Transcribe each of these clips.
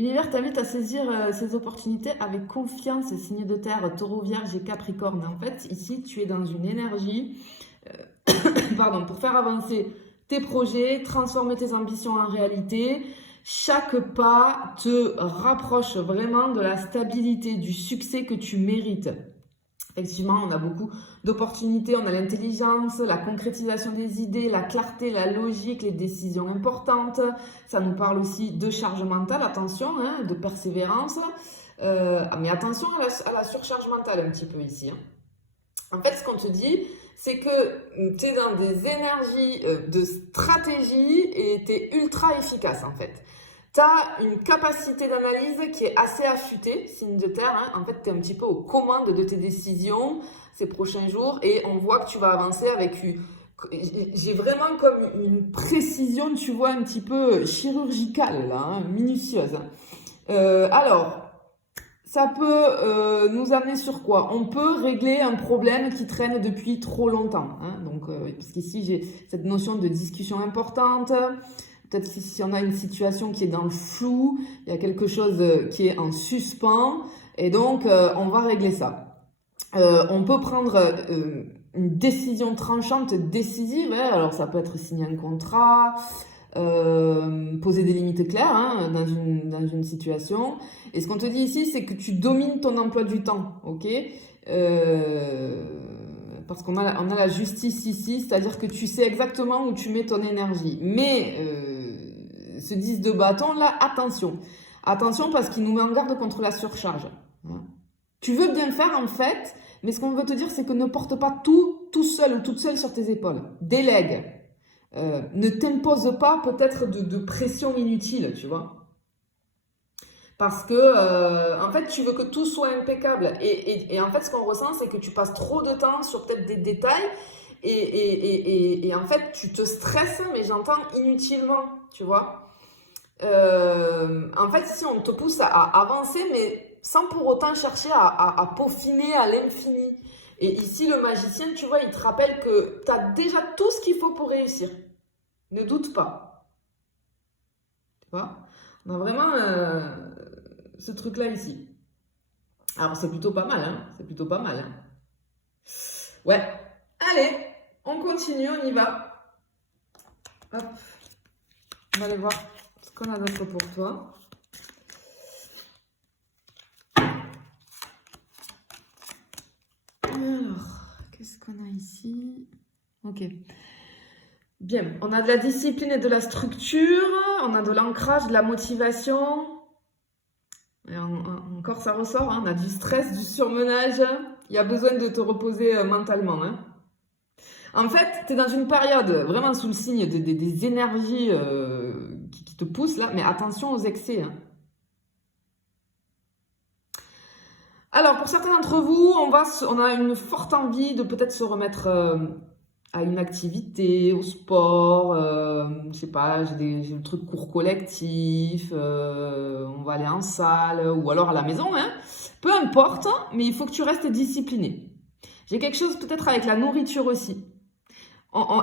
L'univers t'invite à saisir ces opportunités avec confiance, signe de terre, taureau, vierge et capricorne. En fait, ici, tu es dans une énergie pardon, pour faire avancer tes projets, transformer tes ambitions en réalité. Chaque pas te rapproche vraiment de la stabilité, du succès que tu mérites. Effectivement, on a beaucoup d'opportunités, on a l'intelligence, la concrétisation des idées, la clarté, la logique, les décisions importantes. Ça nous parle aussi de charge mentale, attention, hein, de persévérance. Mais attention à la surcharge mentale un petit peu ici. En fait, ce qu'on te dit, c'est que tu es dans des énergies de stratégie et tu es ultra efficace en fait. Tu as une capacité d'analyse qui est assez affûtée, signe de terre. Hein. En fait, tu es un petit peu aux commandes de tes décisions ces prochains jours et on voit que tu vas avancer avec une... J'ai vraiment comme une précision, tu vois, un petit peu chirurgicale, là, hein, minutieuse. Alors, ça peut nous amener sur quoi? On peut régler un problème qui traîne depuis trop longtemps. Hein. Donc, parce qu'ici, j'ai cette notion de discussion importante. Peut-être si on a une situation qui est dans le flou, il y a quelque chose qui est en suspens. Et donc, on va régler ça. On peut prendre une décision tranchante, décisive. Hein. Alors, ça peut être signer un contrat, poser des limites claires hein, dans une situation. Et ce qu'on te dit ici, c'est que tu domines ton emploi du temps, ok parce qu'on a la justice ici, c'est-à-dire que tu sais exactement où tu mets ton énergie. Mais ce 10 de bâton, là, attention. Attention parce qu'il nous met en garde contre la surcharge. Hein. Tu veux bien faire en fait, mais ce qu'on veut te dire, c'est que ne porte pas tout seul ou toute seule sur tes épaules. Délègue. Ne t'impose pas peut-être de pression inutile, tu vois. Parce que, en fait, tu veux que tout soit impeccable. Et en fait, ce qu'on ressent, c'est que tu passes trop de temps sur peut-être des détails. Et en fait, tu te stresses, mais j'entends inutilement, tu vois. En fait, si on te pousse à avancer, mais sans pour autant chercher à peaufiner à l'infini. Et ici, le magicien, tu vois, il te rappelle que tu as déjà tout ce qu'il faut pour réussir. Ne doute pas. Tu vois? On a vraiment ce truc-là ici. Alors, c'est plutôt pas mal, hein? C'est plutôt pas mal. Hein? Ouais. Allez, on continue, on y va. Hop. On va aller voir ce qu'on a d'autre pour toi. Alors, qu'est-ce qu'on a ici? Ok. Bien, on a de la discipline et de la structure, on a de l'ancrage, de la motivation. Et encore, ça ressort, hein, on a du stress, du surmenage. Il y a besoin de te reposer mentalement. Hein. En fait, tu es dans une période vraiment sous le signe des énergies qui te poussent là, mais attention aux excès. Hein. Alors, pour certains d'entre vous, on a une forte envie de peut-être se remettre à une activité, au sport, je sais pas, j'ai le truc cours collectif, on va aller en salle ou alors à la maison, hein. Peu importe, mais il faut que tu restes discipliné. J'ai quelque chose peut-être avec la nourriture aussi.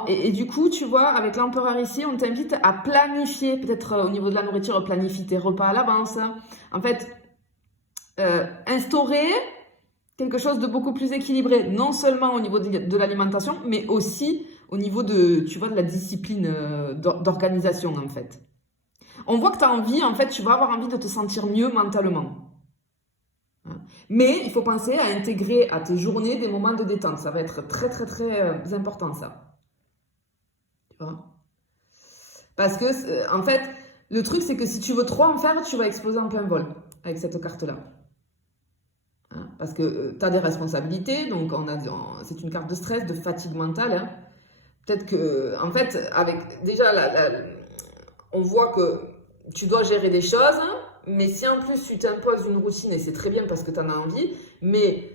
Et du coup, tu vois, avec l'empereur ici, on t'invite à planifier, peut-être au niveau de la nourriture, planifier tes repas à l'avance. En fait, instaurer quelque chose de beaucoup plus équilibré, non seulement au niveau de l'alimentation, mais aussi au niveau de, tu vois, de la discipline d'organisation, en fait. On voit que tu as envie, en fait, tu vas avoir envie de te sentir mieux mentalement. Mais il faut penser à intégrer à tes journées des moments de détente. Ça va être très, très, très important, ça. Tu vois? Parce que, en fait, le truc, c'est que si tu veux trop en faire, tu vas exploser en plein vol avec cette carte-là. Hein, parce que tu as des responsabilités, donc c'est une carte de stress, de fatigue mentale. Hein. Peut-être que, en fait, avec déjà, on voit que tu dois gérer des choses, hein, mais si en plus tu t'imposes une routine, et c'est très bien parce que tu en as envie, mais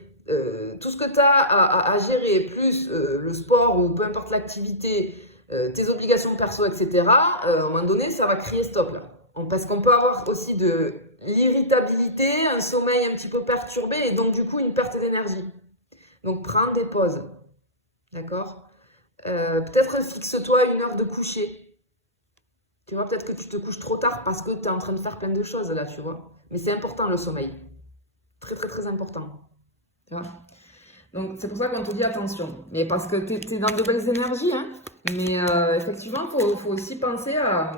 tout ce que tu as à gérer, plus le sport ou peu importe l'activité, tes obligations perso, etc., à un moment donné, ça va crier stop là. Parce qu'on peut avoir aussi de l'irritabilité, un sommeil un petit peu perturbé et donc du coup une perte d'énergie. Donc prends des pauses, d'accord? Peut-être fixe-toi une heure de coucher, Tu vois, peut-être que tu te couches trop tard parce que tu es en train de faire plein de choses là, tu vois. Mais c'est important le sommeil. Très, très, très important. Tu vois. Donc, c'est pour ça qu'on te dit attention. Mais parce que tu es dans de belles énergies, hein. Mais effectivement, il faut aussi penser à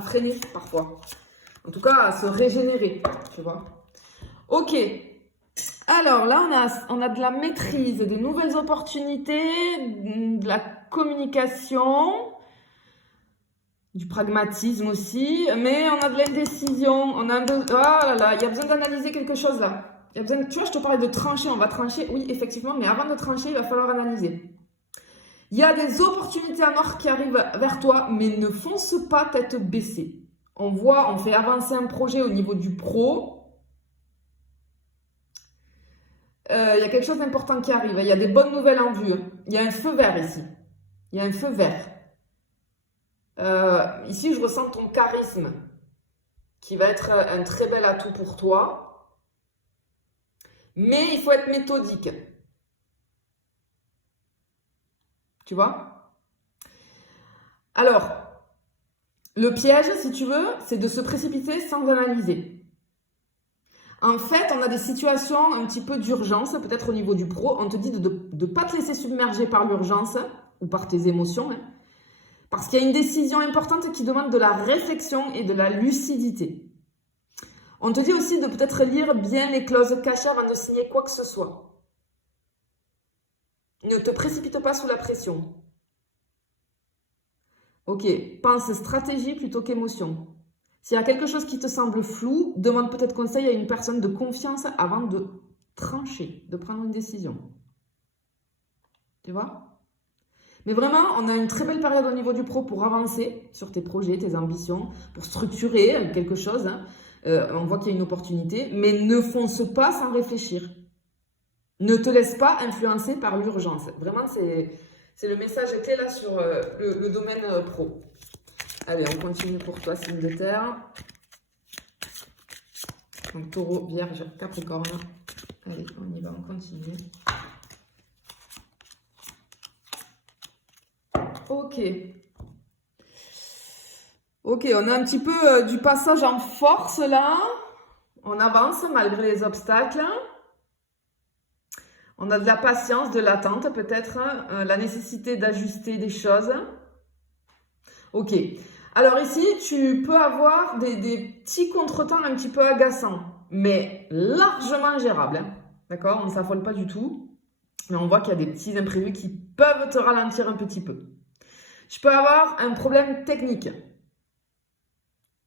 freiner parfois. En tout cas, à se régénérer, tu vois. Ok. Alors là, on a de la maîtrise, des nouvelles opportunités, de la communication, du pragmatisme aussi, mais on a de l'indécision. On a ah là là, il y a besoin d'analyser quelque chose là. Il y a besoin, tu vois, je te parlais de trancher, on va trancher, oui, effectivement, mais avant de trancher, il va falloir analyser. Il y a des opportunités en or qui arrivent vers toi, mais ne fonce pas tête baissée. On voit, on fait avancer un projet au niveau du pro. Il y a quelque chose d'important qui arrive. Il y a des bonnes nouvelles en vue. Il y a un feu vert ici. Il y a un feu vert. Ici, je ressens ton charisme qui va être un très bel atout pour toi. Mais il faut être méthodique. Tu vois? Alors, le piège, si tu veux, c'est de se précipiter sans analyser. En fait, on a des situations un petit peu d'urgence, peut-être au niveau du pro. On te dit de ne pas te laisser submerger par l'urgence ou par tes émotions, hein, parce qu'il y a une décision importante qui demande de la réflexion et de la lucidité. On te dit aussi de peut-être lire bien les clauses cachées avant de signer quoi que ce soit. Ne te précipite pas sous la pression. Ok, pense stratégie plutôt qu'émotion. S'il y a quelque chose qui te semble flou, demande peut-être conseil à une personne de confiance avant de trancher, de prendre une décision. Tu vois? Mais vraiment, on a une très belle période au niveau du pro pour avancer sur tes projets, tes ambitions, pour structurer quelque chose. Hein. On voit qu'il y a une opportunité, mais ne fonce pas sans réfléchir. Ne te laisse pas influencer par l'urgence. Vraiment, c'est le message clé là sur le domaine pro. Allez, on continue pour toi, signe de terre. Donc, taureau, vierge, capricorne. Allez, on y va, on continue. Ok. Ok, on a un petit peu du passage en force là. On avance malgré les obstacles. On a de la patience, de l'attente peut-être, la nécessité d'ajuster des choses. Ok. Alors ici, tu peux avoir des petits contretemps un petit peu agaçants, mais largement gérables. Hein. D'accord? On ne s'affole pas du tout. Mais on voit qu'il y a des petits imprévus qui peuvent te ralentir un petit peu. Je peux avoir un problème technique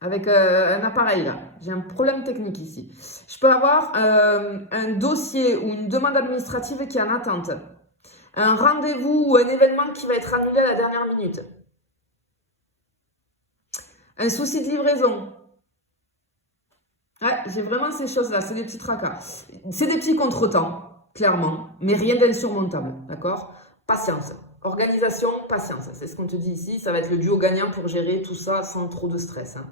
avec un appareil là. J'ai un problème technique ici. Je peux avoir un dossier ou une demande administrative qui est en attente. Un rendez-vous ou un événement qui va être annulé à la dernière minute. Un souci de livraison. Ouais, j'ai vraiment ces choses-là, c'est des petits tracas. C'est des petits contretemps, clairement, mais rien d'insurmontable, d'accord? Patience. Organisation, patience. C'est ce qu'on te dit ici. Ça va être le duo gagnant pour gérer tout ça sans trop de stress. Hein.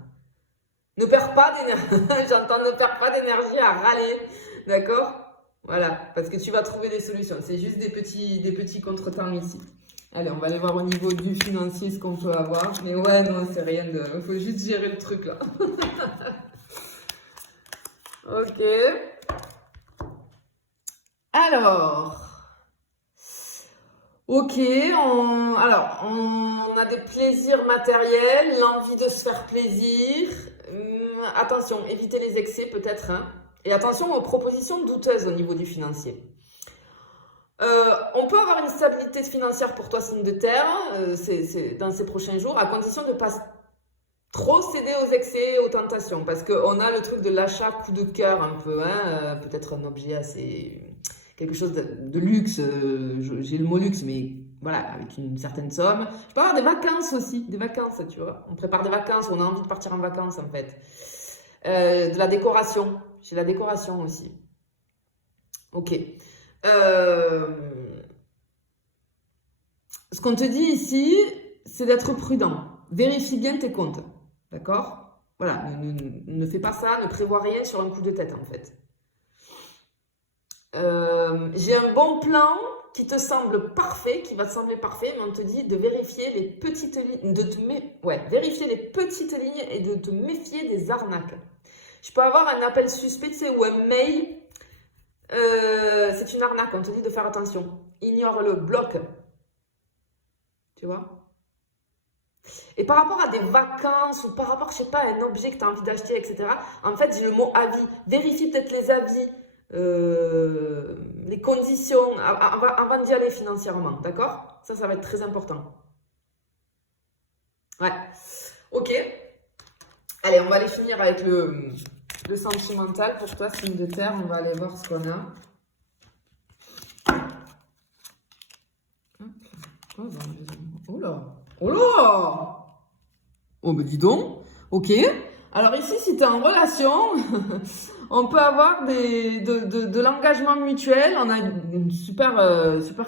Ne perds pas d'énergie. J'entends ne perds pas d'énergie à râler. D'accord? Voilà. Parce que tu vas trouver des solutions. C'est juste des petits contretemps ici. Allez, on va aller voir au niveau du financier ce qu'on peut avoir. Mais ouais, non, c'est rien de... Il faut juste gérer le truc là. Ok. Alors... Ok, on a des plaisirs matériels, l'envie de se faire plaisir. Attention, évitez les excès peut-être. Hein. Et attention aux propositions douteuses au niveau du financier. On peut avoir une stabilité financière pour toi, signe de terre, c'est dans ces prochains jours, à condition de ne pas trop céder aux excès, aux tentations. Parce qu'on a le truc de l'achat coup de cœur un peu, hein, peut-être un objet assez... quelque chose de luxe, j'ai le mot luxe, mais voilà, avec une certaine somme. Je peux avoir des vacances aussi, des vacances, tu vois. On prépare des vacances, on a envie de partir en vacances, en fait. De la décoration, j'ai la décoration aussi. Ok. Ce qu'on te dit ici, c'est d'être prudent. Vérifie bien tes comptes, d'accord? Voilà, ne fais pas ça, ne prévois rien sur un coup de tête, en fait. J'ai un bon plan, qui te semble parfait, qui va te sembler parfait, mais on te dit de vérifier les petites lignes, vérifier les petites lignes et de te méfier des arnaques. Je peux avoir un appel suspect, tu sais, ou un mail, c'est une arnaque, on te dit de faire attention. Ignore-le, bloque. Tu vois? Et par rapport à des vacances ou par rapport, je sais pas, à un objet que tu as envie d'acheter, etc., en fait, j'ai le mot avis. Vérifie peut-être les avis, les conditions avant d'y aller financièrement, d'accord? Ça va être très important. Ouais, ok. Allez, on va aller finir avec le sentimental. Pour toi, signe de terre, on va aller voir ce qu'on a. Oh là! Oh là! Oh, bah dis donc. Ok. Alors ici, si tu es en relation, on peut avoir de l'engagement mutuel. On a une super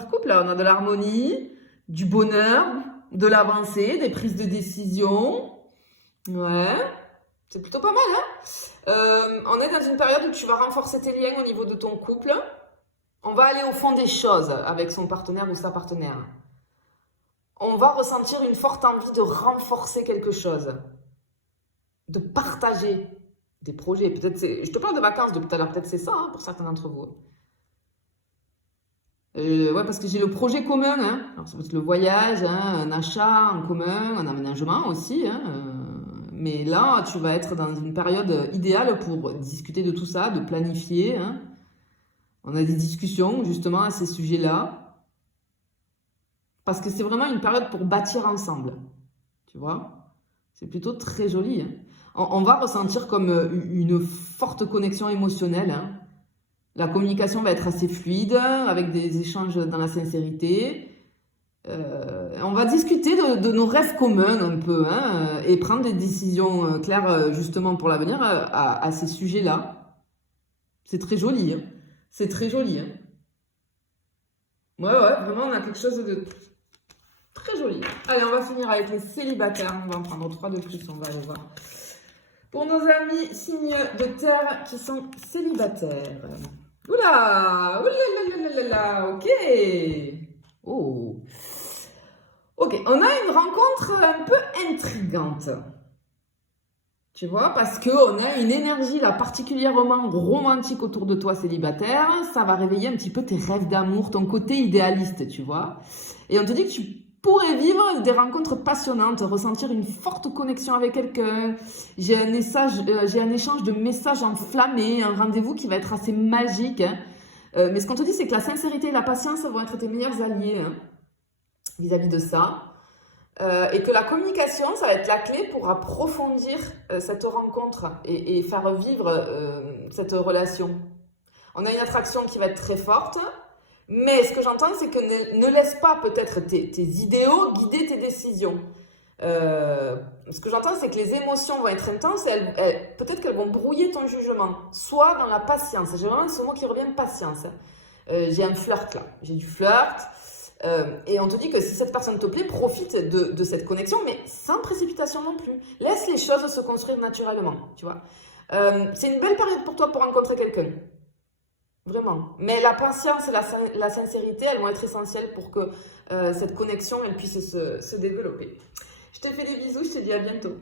couple, là. On a de l'harmonie, du bonheur, de l'avancée, des prises de décision. Ouais. C'est plutôt pas mal, hein? On est dans une période où tu vas renforcer tes liens au niveau de ton couple. On va aller au fond des choses avec son partenaire ou sa partenaire. On va ressentir une forte envie de renforcer quelque chose, de partager des projets. Peut-être je te parle de vacances depuis tout à l'heure, peut-être c'est ça, hein, pour certains d'entre vous. Ouais, parce que j'ai le projet commun, hein. Alors, ça peut être le voyage, hein, un achat en commun, un aménagement aussi, hein, mais là, tu vas être dans une période idéale pour discuter de tout ça, de planifier, hein. On a des discussions justement à ces sujets-là. Parce que c'est vraiment une période pour bâtir ensemble. Tu vois? C'est plutôt très joli, hein. On va ressentir comme une forte connexion émotionnelle, hein. La communication va être assez fluide, avec des échanges dans la sincérité. On va discuter de nos rêves communs un peu, hein, et prendre des décisions claires justement pour l'avenir à ces sujets-là. C'est très joli, hein. C'est très joli, hein. Ouais, vraiment, on a quelque chose de très joli. Allez, on va finir avec les célibataires. On va en prendre 3 de plus, on va aller voir. Pour nos amis signes de terre qui sont célibataires. Oula, oula, ok. Oh. Ok, on a une rencontre un peu intrigante. Tu vois, parce qu'on a une énergie là particulièrement romantique autour de toi célibataire. Ça va réveiller un petit peu tes rêves d'amour, ton côté idéaliste, tu vois. Et on te dit que tu pourrais vivre des rencontres passionnantes, ressentir une forte connexion avec quelqu'un. J'ai un échange de messages enflammés, un rendez-vous qui va être assez magique, hein. Mais ce qu'on te dit, c'est que la sincérité et la patience vont être tes meilleurs alliés, hein, vis-à-vis de ça. Et que la communication, ça va être la clé pour approfondir cette rencontre et faire vivre cette relation. On a une attraction qui va être très forte, mais ce que j'entends, c'est que ne laisse pas peut-être tes idéaux guider tes décisions. Ce que j'entends, c'est que les émotions vont être intenses et peut-être qu'elles vont brouiller ton jugement. Soit dans la patience. J'ai vraiment ce mot qui revient, patience. J'ai un flirt là. J'ai du flirt. Et on te dit que si cette personne te plaît, profite de cette connexion, mais sans précipitation non plus. Laisse les choses se construire naturellement, tu vois. C'est une belle période pour toi pour rencontrer quelqu'un. Vraiment. Mais la patience et la sincérité, elles vont être essentielles pour que cette connexion, elle puisse se développer. Je te fais des bisous, je te dis à bientôt.